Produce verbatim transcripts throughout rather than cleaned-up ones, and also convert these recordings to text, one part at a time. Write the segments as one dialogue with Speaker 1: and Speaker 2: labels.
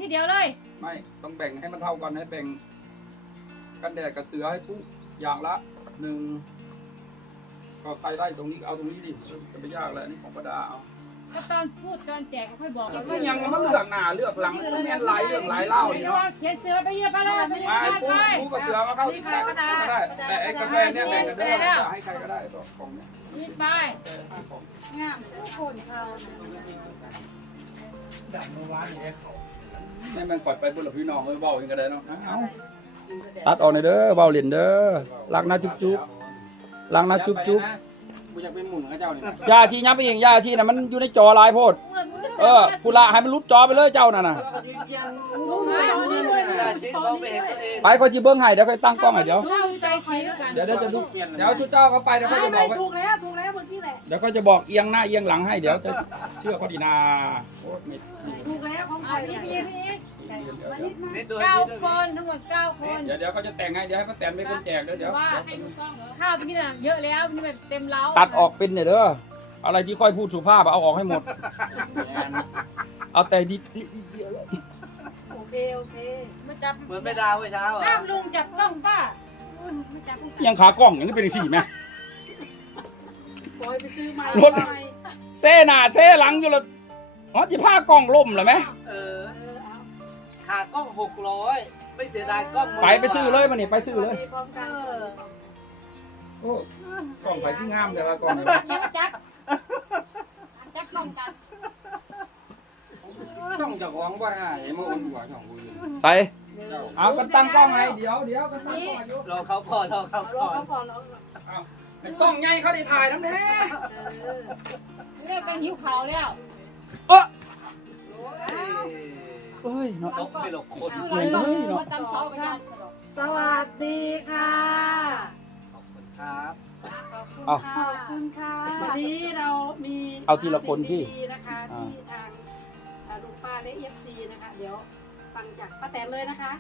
Speaker 1: ทีเดียวเลย
Speaker 2: ไม่ต้องแบ่งให้มันเท่ากันให้แบ่งกันแดดกับเสือให้ปุ๊บอย่างละหนึ่งก็ใครได้ตรงนี้เอาตรงนี้ดิจะไม่ยากเลยนี่ของประดาเอา
Speaker 1: ก็ตอนพูดตอนแจกค่อยบอก
Speaker 2: ก็ยังมันเลือกหน้าเลือกหลังมันแม่นหลายเรื่องหลายเล่านี่เนาะ
Speaker 1: เขียนเสือไปเยอะไปเลยไปเยอะ
Speaker 2: ไป
Speaker 1: ไป
Speaker 2: ปุ๊บปุ๊บกับเสือมาเข้าที่ได้ก็ได้แต่ไอ้กาแฟเนี่ยแบ่งกันได้ให้ใครก็ได้ของเนี่ย
Speaker 1: นี่ไป
Speaker 3: งามทุกคนเขา
Speaker 2: ดับเมื่อวานนี่เขาให้มันกดไปบนหลับพี่น้องเลยเบาอย่างก็ได้เนาะเอาตัดออกหน่อยเด้อเบาเหรียญเด้อลักนะจุ๊บจุ๊บลักนะจุ๊บจุ๊บ
Speaker 4: กูอยากเป็นหมุนกับเจ้าเนี่ย
Speaker 2: ยาชีย้ำไปเองยาชีน่ะมันอยู่ในจอลายโพดเออกูละให้มันลุดจอไปเลยเจ้าน่ะน่ะไปคอยจีเบิ้งให้เดี๋ยวคอยตั้งกล้องให้เดี๋ยวเดี๋ยวเดี๋ยวจะดูเดี๋ยวชุดเจ้าเขาไปเดี๋ยวเขาจะบอก
Speaker 3: ถูกแล้วถูกแล้วเมื่อกี้แหละ
Speaker 2: เดี๋ยวเขาจะบอกเอียงหน้าเอียงหลังให้เดี๋ยวจะเชื่อเขาดีนา
Speaker 3: ถูกแล้วของใคร
Speaker 1: พี่พี่พี่
Speaker 4: เ
Speaker 1: เก้าคนทั้งหมดเก้าคน
Speaker 2: เดี๋ยวเดี๋ยวเขาจะแต่งให้เดี๋ยวให้เขาแต่งเป็นคนแจกเดี๋ยวเดี๋ยว
Speaker 1: ว่าให้ลูกกล้องข้าวพี่น่ะเยอะแล้วพี่แบบเต็มเล้า
Speaker 2: ตัดออกเป็นเนี่ยเด้ออะไรที่ค่อยพูดสุภาพเอาออกให้หมดเอาแต่ดี
Speaker 3: โอเคโอเค
Speaker 4: ไม่จับเหมือนไม่ดาวเมื่อเช้า
Speaker 1: ห้ามลุงจับกล้องป้า
Speaker 2: ยังขากล้องอย่างนี้เป็นสี่ไหม
Speaker 3: ปล่อยไปซื้อมาร
Speaker 2: ถเซ่หน้าเซ่หลังอยู่แล้วอ๋อจีผ้ากล้องล่มเหรอไหม
Speaker 4: เออขากล้องหกร้อยไม่เสียดายกล้อง
Speaker 2: ไปไปซื้อเลยมันนี่ไปซื้อเลยโอ้กล้องไปที่งามแต่ว่ากล้อง
Speaker 1: เนี่ยจับจับกล้องกัน
Speaker 4: ช่องจากของบ้านไอ้มาอุ่นกว่าช่องกู
Speaker 2: ใส่เอากันตั้งกล้องไงเดี๋ยวเดี๋ยวกันตั้งกล้องอยู่
Speaker 4: รอเขาพอรอเขาพอ
Speaker 2: ไอ้ซ่องใหญ่เขาได้ถ่ายน้ำแน่
Speaker 1: เรียกเป็นหิวเขาแล้ว
Speaker 2: เออเอ้ยเนาะ
Speaker 4: ตกไม่หลบคน
Speaker 2: เลยเนาะ
Speaker 3: สวัสดีค่ะ
Speaker 4: ขอบคุณครับ
Speaker 3: ขอบคุณค่ะวันนี้เรามี
Speaker 2: เอาทีละคนที่
Speaker 3: นะคะที่ทางลุงป้าและเอฟซีนะคะเดี๋ยวฟังจากป้าแตนเลยนะคะ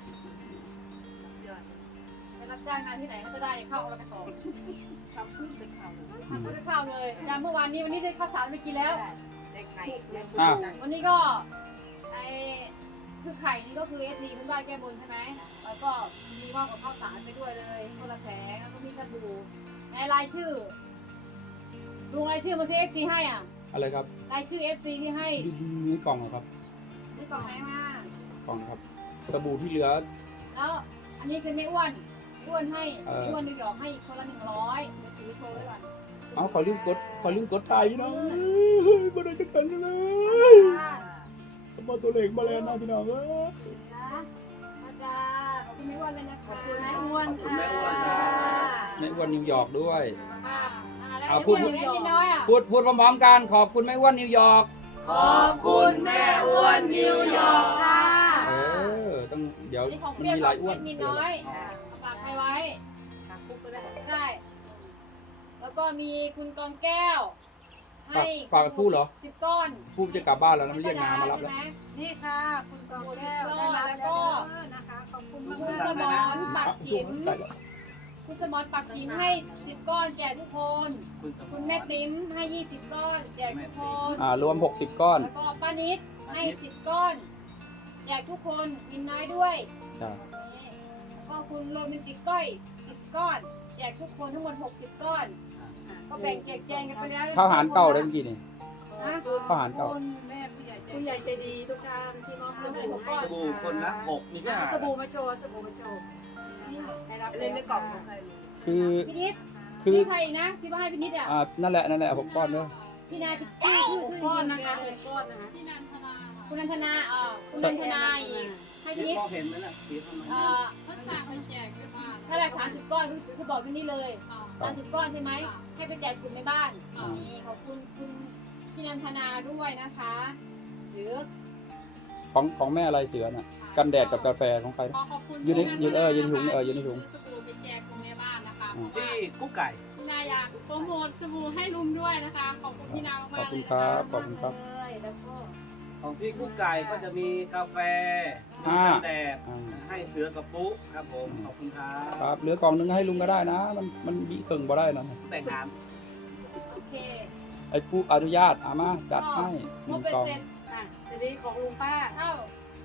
Speaker 1: จะรับจ้างงานที่ไหนก็ได้เข้าเราไปสอง
Speaker 3: ทำขึ้นเป็นข่าว
Speaker 1: ทำได้ข้าวเลยจากเมื่อวานนี้วันนี้ได้ข้าวสารไปกินแล้ว
Speaker 3: เด็กไข่
Speaker 1: วันนี้ก็ไอคือไข่นี่ก็คือเอสซีคุณได้แก้บนใช่ไหมแล้วก็มีมอบกับข้าวสารไปด้วยเลยคนละแผงแล้วก็มีสบู่ในรายชื่อลุงรายชื่อมาที่เอฟซีให้อ่ะ
Speaker 2: อะไรครับ
Speaker 1: รายชื่อเอฟซีที่ให้
Speaker 2: นี่กล่องเหรอครับ
Speaker 1: นี่กล่องไหนม
Speaker 2: ากล่องครับสบู่ที่เหลือ
Speaker 1: แล้วอันนี้คือไม่อ้วนอ้วนให้อ้วนนิวยอร์กให้คนละหนึ่งร้อยเดี๋ยวถือโชว์ไว้ก่อน
Speaker 2: เอาขอลืมกดขอลืมกดถ่ายพี่น้องมาได้จังกันเลยสมบูรณ์ตัวเล็กมาแล้วนะพี่น้องเอ้ย
Speaker 1: อาจารย์ขอบคุณไม่อ้วนเลยนะคะ
Speaker 3: ขอบคุณแม่อ้วนค่ะ
Speaker 2: แม่อ้วนนิวยอร์กด้วย
Speaker 1: อ่าพูด
Speaker 2: พูดพูดพร้อมๆกันขอบคุณแม่อ้วนนิวยอร์ก
Speaker 3: ขอบคุณแม่อ้วนนิวยอร์กค่ะ
Speaker 2: เออต้องเดี๋ยว
Speaker 1: มีหลายอ้วนมีน้อยฝากใครไว้ได้แล้วก็มีคุณกองแก้วให้
Speaker 2: ฝากพูดเหรอ
Speaker 1: สิบก้อน
Speaker 2: พูดจะกลับบ้านแล้วนะเรียกงานมารับแล้ว
Speaker 3: นี่ค่ะคุณกองแก้วได้รับแล้วก็นะคะขอบคุณมาก
Speaker 1: คุณสมรปักฉิมคุณสมรปักฉิมให้สิบก้อนแจกทุกคนคุณแม่ติ๋มให้ยี่สิบก้อนแจกทุกคน
Speaker 2: อ่ารวมหกสิบก้อน
Speaker 1: แล้วก็ป้านิดให้สิบก้อนแจกทุกคนมินน้อยด้วยก็คุณโรแมนติกก้อยสิบก้อนแจกทุกคนทั้งหมดหกสิบก้อนก็แบ่งแจกแจงกันไปแล้ว
Speaker 2: ข้าวหารเก่าได้เมื่อกี้นี่ข้าวหารเก่า
Speaker 3: แม่ผู้ใหญ่ใจดีทุกท่านที่มอบสบู่ให้
Speaker 4: สบู่คนละหกนี่ก็
Speaker 3: สบู่มาโชว์สบู่มาโชว์ได้รับเล่นในกล่องของใคร
Speaker 2: คือ
Speaker 1: พี่นิดคือใครนะที่ว่าให้พี่นิดอ่ะ
Speaker 2: อ่านั่นแหละนั่นแหละหกก้อนเนอะ
Speaker 1: พี่นาชื่อชื่อชื่อ
Speaker 3: ก้อนนะคะก้อนนะคะ
Speaker 1: พี่นันทนาคุณนันทนาอ่าคุณนันทนาอีกให้พี่นิด
Speaker 4: เห็นนั่นแหละ
Speaker 1: อ่าพัสดุคนแจกด้วยมาถ้าได้สามสิบก้อนคือบอกที่นี่เลยสามสิบก้อนใช่ไหมให้ไปแจกกลุ่มในบ้านนี่ขอบคุณคุณพี่นันทนาด้วยนะคะหรือ
Speaker 2: ของของแม่อะไรเสือน่ะกันแดดกับกาแฟของใครยืนยืนเออยืนถุงเออยืนถุง
Speaker 1: สบู่ไปแจกกลุ่มในบ้านนะคะ
Speaker 4: ที่กุ๊กไก่
Speaker 1: พี่นายอยากโปรโมทสบู่ให้ลุงด้วยนะคะขอบคุณพี่นามากๆเลย
Speaker 2: ขอบคุณครับขอบคุณครับ
Speaker 1: แล้วก็
Speaker 4: ของพี่กุ๊กไก่ก็จะมีกาแฟกันแดดให้เสือกับปุ๊ครับผมขอบคุณครับ
Speaker 2: ครับเหลือกล่องนึงให้ลุงก็ได้นะมันมันบีเคิงบ่ได้นะ
Speaker 4: แบ่งกัน
Speaker 1: โอเค
Speaker 2: ไอ้ปุ๊อนุญาตอามาจัดให้
Speaker 1: หนึ่งกล่องทีนี้ของลุงป้าเอ้าของลุงป้า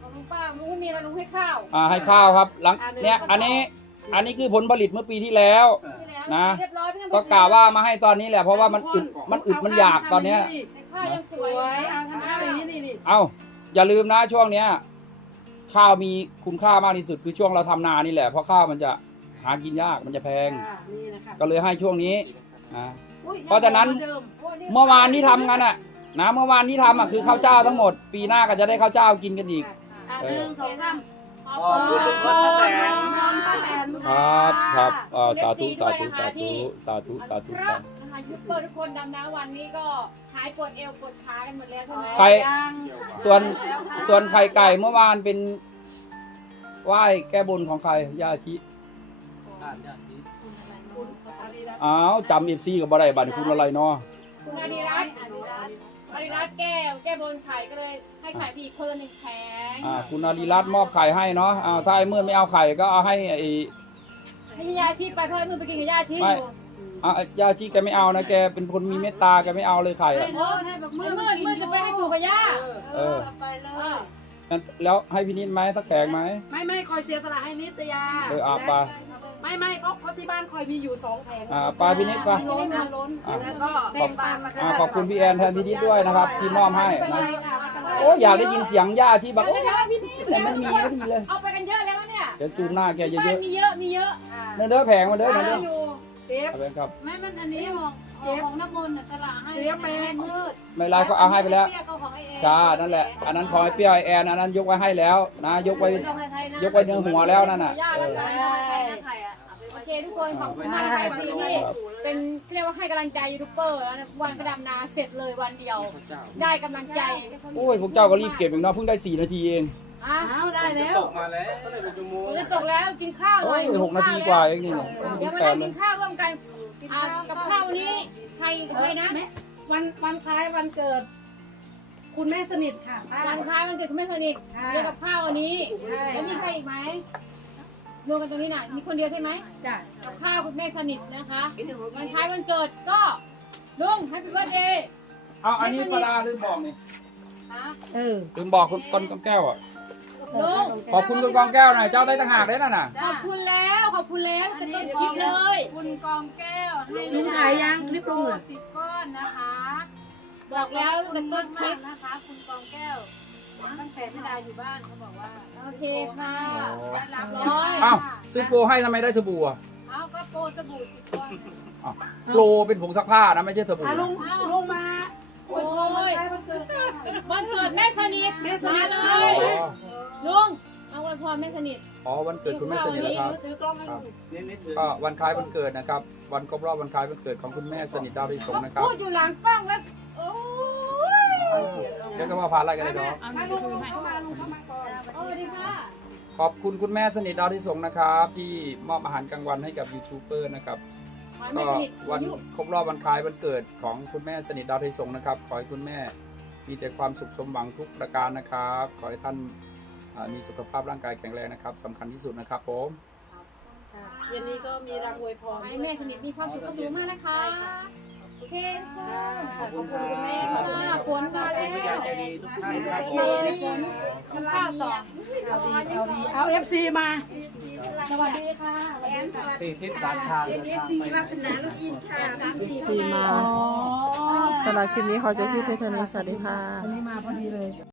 Speaker 1: ลุงไม่มีแล้วลุงให้ข้าว
Speaker 2: อ่าให้ข้าวครับหลังเนี่ยอันนี้อันนี้คือผลผลิตเมื่อปีที่แล้ว
Speaker 1: ที่แล้ว
Speaker 2: นะ
Speaker 1: เรียบร้อยไม่ต้องไป
Speaker 2: ก็กล่าวว่ามาให้ตอนนี้แหละเพราะว่ามันอึดมันอึดมันอยากตอนเนี้ย
Speaker 1: แต่ข้าวยังส
Speaker 3: ส
Speaker 1: ว
Speaker 3: วย ยเอาทำข้าวอย่างนี้นี่นี่
Speaker 2: เอ้าอย่าลืมนะช่วงเนี้ยข้าวมีคุณค่ามากที่สุดคือช่วงเราทำนานี่แหละเพราะข้าวมันจะหากินยากมันจะแพง
Speaker 3: อ่านี่นะคะ
Speaker 2: ก็เลยให้ช่วงนี้นะ
Speaker 1: อุ๊ย
Speaker 2: เพราะฉะนั้น
Speaker 1: เดิมโอ้ย
Speaker 2: เมื่อวานที่ทำกันอ่ะนะเมื่อวานที่ทำอ่ะคือข้าวเจ้าทั้งหมด ปีหน้าก็จะได้ข้าวเจ้ากินกันอีก
Speaker 3: อ่าหนึ่งสองสาม
Speaker 1: ขอบ
Speaker 4: ขอบคุณลุงพลป้าแตน
Speaker 3: ป้าแตน
Speaker 2: ครับครับอ่าสาธุสาธุสาธุสาธุสาธุ
Speaker 1: ค
Speaker 2: ค
Speaker 1: รั
Speaker 2: รั
Speaker 1: บบ นะคะยูทูบเบอร์ทุกคนดำน้ำวันนี้ก็หายปวดเอวปวดขากันหมดแล้วใช่ไหม
Speaker 2: ใคร
Speaker 3: ยัง
Speaker 2: ส่วนส่วนไข่ไก่เมื่อวานเป็นไหว้แก้บนของใครย่าชิ
Speaker 4: อ่านญาติ
Speaker 3: คุณอารีรัตน์
Speaker 2: อ้าวจำเอฟซีกับบ่ได้บัตรคุณอะไรเนาะ
Speaker 1: คุณอารีรัตน์อารีรัตน์แก้วแก้บนไข่ก็เลยให้ไข่พี่อีกคนละหนึ่งแผง
Speaker 2: อ่าคุณอารีรัตน์มอบไข่ให้เนาะอ้าวถ้าไอ้เมื่อไม่เอาไข่ก็เอาให้ไอ้
Speaker 1: ให้ยาชีไปเพราะมึงไปกินกับยาชี
Speaker 2: ไม่
Speaker 1: อยู่
Speaker 2: อ่ะย่าชิแกไม่เอานะแกเป็นคนมีเมตตาแกไม่เอาเลยไข่อะ
Speaker 5: โน่นให้แบบมื
Speaker 1: มื
Speaker 5: อ
Speaker 1: ดมืดมืดจะไปให้ปู่กับย่า
Speaker 5: เออเอาไปเลย
Speaker 2: งั้นแล้วให้พี่นิดไหมสักแผงไหม
Speaker 3: ไม่ไม่คอยเสียสละให้นิตยา
Speaker 2: เออเอาไป
Speaker 3: ไม่ไม่เพราะเพราะที่บ้านคอยมีอยู่สองแผง
Speaker 2: อ่าไปพี่นิดไป
Speaker 3: ล้นมันล้น
Speaker 2: อ่ะ
Speaker 5: แล้วก็
Speaker 2: ขอบ
Speaker 5: ปานมา
Speaker 2: อ่าขอบคุณพี่แอนแทนพี่นิดด้วยนะครับที่มอบให้
Speaker 3: ไม่เป็นไร
Speaker 2: นะ
Speaker 3: ค่ะไม่เป็นไร
Speaker 2: โอ้อยากได้ยินเสียงย่าที่แบบโอ้ยพี่นิดแต่มันมีก็ดีเลย
Speaker 1: เอาไปกันเยอะแล้วเนี่ย
Speaker 2: เดี๋ยวซูมหน้าแกเย
Speaker 1: บ้าน
Speaker 2: อะ
Speaker 1: มีเยอะมีเยอะ
Speaker 2: ๆเด้อเด้อแผงมาเด้อ
Speaker 1: บ้า
Speaker 2: เด้อน เด้อ
Speaker 1: อยู่
Speaker 3: เป๊ป
Speaker 2: เอาไปครับ
Speaker 5: ไม่มันอันนี้ของของน้ำมนต์สละให้ให้มืด
Speaker 2: ไม่เป็นไรก็เอาให้ไปแล้ว
Speaker 5: เปี้ยก็ของไอ้แอน
Speaker 2: จ้านั่นแหละอันนั้นของไอ้เปรี้ยวไอ้แอนอันนั้นยกไว้ให้แล้วนะยกไว้ยกไว้เนื้อหัวแล้วนั่นน่ะ
Speaker 1: ย่า
Speaker 2: เอ
Speaker 1: แล้ว
Speaker 2: อ
Speaker 1: กันโอเคทุกคนขอบคุณมากค่ะที่นี่เป็นเรียกว่าให้กำลังใจยูทูบเบอร์แล้วนะวันกระดำนาเสร็จเลยวันเดียว ได้กำลังใจ
Speaker 2: โอ้ยพวกเจ้าก็รีบเก็บเองเนาะเพิ่งได้สี่นาทีเอง
Speaker 1: อ่ะ
Speaker 3: เอาได้แล้ว
Speaker 4: ตกมาแล้วก็ได้เป็นชั่วโมง
Speaker 1: ผมจะตกแล้วกินข้าวหน่
Speaker 2: โอ้
Speaker 1: อย
Speaker 2: ยหกนาทีกว่าเองนี่เนี่ย
Speaker 1: เดี๋ยวมา
Speaker 2: แป
Speaker 1: ได้
Speaker 2: ดเล
Speaker 1: กิ
Speaker 2: ย
Speaker 1: นข้าวร่วมกันอ่ะกับข้าววันนี้ใครใครนะ
Speaker 3: วันวันคล้ายวันเกิด คุณแม่สนิทค่ะป้า
Speaker 1: วันคล้ายวันเกิดคุณแม่สนิท
Speaker 3: ค่ะ
Speaker 1: เรียกกับข้าววันนี้
Speaker 3: ใช่
Speaker 1: แล้วมีใครอีกไหมรวมกันตรงนี้น่ะมีคนเดียวใช่ไหม
Speaker 3: จ้ะ
Speaker 1: กับข้าวคุณแม่สนิทนะคะวันคล้ายวันเกิดก็ลุงแฮปปี้เบิร์ดเดย์
Speaker 2: เอาอันนี้ปลาลืมบอกนี่
Speaker 3: เออ
Speaker 2: ลืมบอกคุณต้นกองแก้วอ่ะ
Speaker 1: ลุง
Speaker 2: ขอบคุณคุณกองแก้วหน่อยเจ้าได้ต่างหากได้น่ะน่ะ
Speaker 1: ขอบคุณแล้วขอบคุณแล้วแต่ต้นคลิปเลย
Speaker 5: คุณกองแก้วให้
Speaker 3: ลุงขายยังคลิปลุงอ่ะ
Speaker 5: สิบก้อนนะคะ
Speaker 1: บอกแล้วแต่ต้นคลิป
Speaker 5: นะคะ คุณกองแก้วตั้งแต่ไม่ได้อยู่บ้านเขาบอกว่า
Speaker 1: โอเคค่ะ
Speaker 5: ได้รับ
Speaker 1: ร้อย
Speaker 2: อ้าวซื้อโปรให้ทำไมได้สบู่อ่ะ
Speaker 5: เอาก็โปรสบู่สิบก้อน
Speaker 2: อ้าวโปรเป็นผงซักผ้านะไม่ใช่สบู่
Speaker 3: อ่ะ
Speaker 2: นะ
Speaker 3: ลุงลุงมา
Speaker 1: โอ้ยวันเกิดแม่สนิท
Speaker 3: แม่สนิท
Speaker 1: มา
Speaker 2: อ๋
Speaker 1: เลย
Speaker 2: อ
Speaker 1: ลุงเอาไว้พรแม่สนิท
Speaker 2: อ๋อวันเกิดคุณแม่สนิทเหรอครับ
Speaker 3: ถือกล้องให้ลุง
Speaker 4: นี่นี่ถือ
Speaker 2: ก็วันคล้ายวันเกิดนะครับ วันครบรอบวันคล้ายวันเกิดของคุณแม่สนิทดาวพิสงนะครับ
Speaker 1: พูดอยู่หลังกล้องแล้วโอ้ย
Speaker 2: เดี๋ยวก็มาพาอะไรกันเลยเนาะ
Speaker 3: มาลุงลุงเข้ามาลุงเข้ามาก่อน
Speaker 1: สวัสดีค่ะ
Speaker 2: ขอบคุณคุณแม่สนิทดาวพิสงนะครับ ที่มอบอาหารกลางวันให้กับยูทูบเบอร์นะครับ
Speaker 1: ขอให้
Speaker 2: ก็
Speaker 1: แม่สนิท
Speaker 2: วัน
Speaker 1: อายุ
Speaker 2: ครบรอบวันคล้ายวันเกิดของคุณแม่สนิทดาวไทยสงฆ์นะครับ ขอให้คุณแม่มีแต่ความสุขสมหวังทุกประการนะครับ ขอให้ท่านอ่ามีสุขภาพร่างกายแข็งแรงนะครับสำคัญที่สุดนะครับผม
Speaker 3: เย็นนี้ก็มีรำอวยพ
Speaker 1: ขอ
Speaker 3: ร
Speaker 1: ให้แม่สนิทมีความสุขสูงมากนะคะโอเคทุกคน
Speaker 4: ขอบคุณครับ
Speaker 1: ค่ะฝนมาแล้ว
Speaker 4: ผู้ใหญ่ใจดีทุกท่านครับผ
Speaker 1: เย็
Speaker 4: ม
Speaker 1: นฝนทำข้าวต่อ
Speaker 3: เอาดีเอาดีเอาเอฟซีมา
Speaker 1: สวัสดีค่ะ
Speaker 4: ที่ทิศสามทางเลยครับไป
Speaker 5: วาสนาลูกอินค่ะ
Speaker 6: ซีมาสำหรับคลิปนี้ขอจบที่เพียงเท่านี้สวัสดีค่ะ
Speaker 3: วันนี้มาพอดีเลย